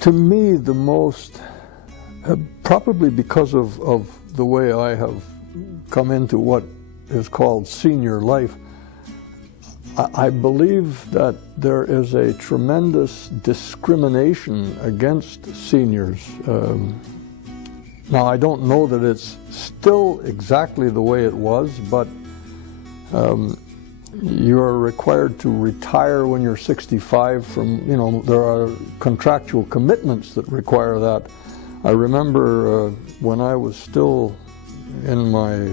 To me, the most, probably because of the way I have come into what is called senior life, I believe that there is a tremendous discrimination against seniors. Now, I don't know that it's still exactly the way it was, but you're required to retire when you're 65 from, there are contractual commitments that require that. I remember when I was still in my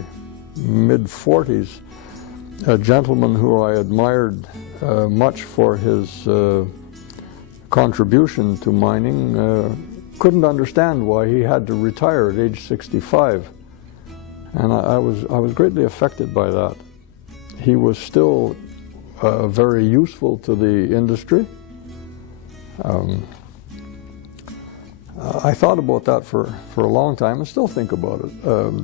mid-40s, a gentleman who I admired much for his contribution to mining couldn't understand why he had to retire at age 65. And I was greatly affected by that. He was still very useful to the industry. I thought about that for a long time and still think about it.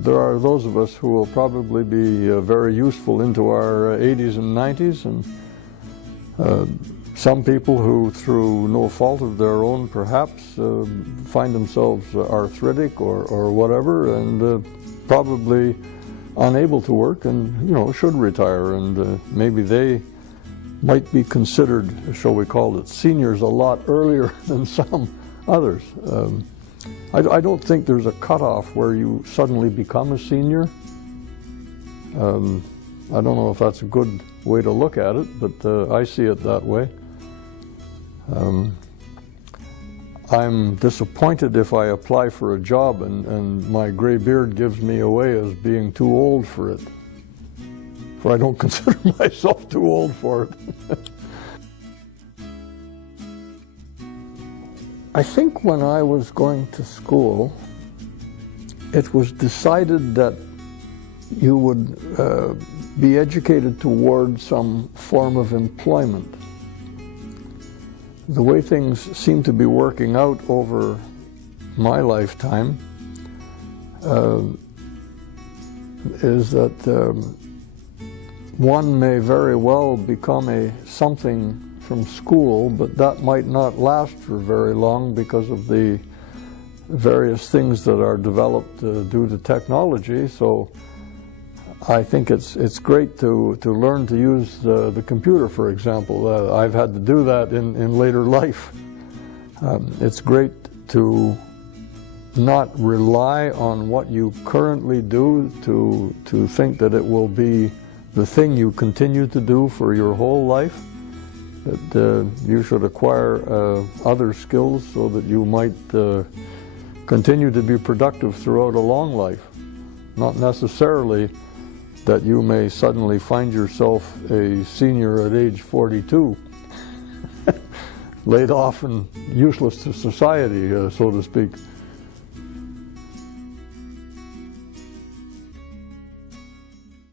There are those of us who will probably be very useful into our 80s and 90s, and some people who, through no fault of their own perhaps, find themselves arthritic or whatever, and probably unable to work and should retire, and maybe they might be considered, shall we call it, seniors a lot earlier than some others. I don't think there's a cutoff where you suddenly become a senior. I don't know if that's a good way to look at it, but I see it that way. I'm disappointed if I apply for a job and my gray beard gives me away as being too old for it. For I don't consider myself too old for it. I think when I was going to school, it was decided that you would be educated toward some form of employment. The way things seem to be working out over my lifetime is that one may very well become a something from school, but that might not last for very long because of the various things that are developed due to technology. So I think it's great to learn to use the computer, for example. I've had to do that in later life. It's great to not rely on what you currently do to think that it will be the thing you continue to do for your whole life. That you should acquire other skills so that you might continue to be productive throughout a long life. Not necessarily that you may suddenly find yourself a senior at age 42, laid off and useless to society, so to speak.